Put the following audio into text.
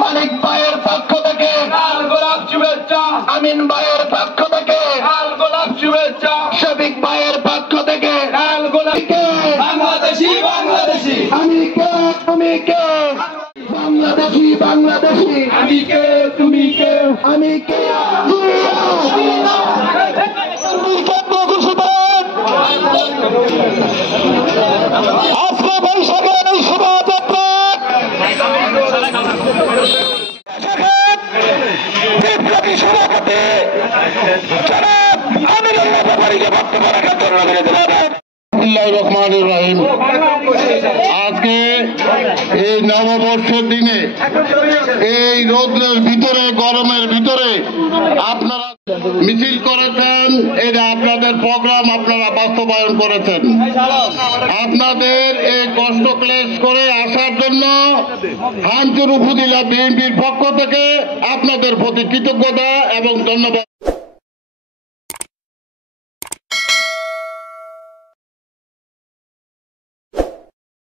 মানিক ভাইয়ের পক্ষ থেকে লাল গোলাপ শুভেচ্ছা, আমিন ভাইয়ের পক্ষ থেকে লাল গোলাপ শুভেচ্ছা, শফিক ভাইয়ের পক্ষ থেকে লাল গোলাপ। বাংলাদেশি বাংলাদেশি আমি কে তুমি কে, বাংলাদেশি বাংলাদেশি আমি কে তুমি কে, আমি কে আজকে বৈশাখের এই শোভাযাত্রা বিপ্লবী সভাপতি জনাব আমিনুল্লাহ ব্যাপারীকে বক্তব্য রাখার জন্য রহমানুর রহিম। আজকে এই নববর্ষের দিনে এই রৌদ্রের ভিতরে গরমের ভিতরে আপনারা মিছিল করেছেন, এটা আপনাদের প্রোগ্রাম, আপনারা বাস্তবায়ন করেছেন। আপনাদের এই কষ্ট ক্লেশ করে আসার জন্য হামচর উপজেলা বিএনপির পক্ষ থেকে আপনাদের প্রতি কৃতজ্ঞতা এবং ধন্যবাদ।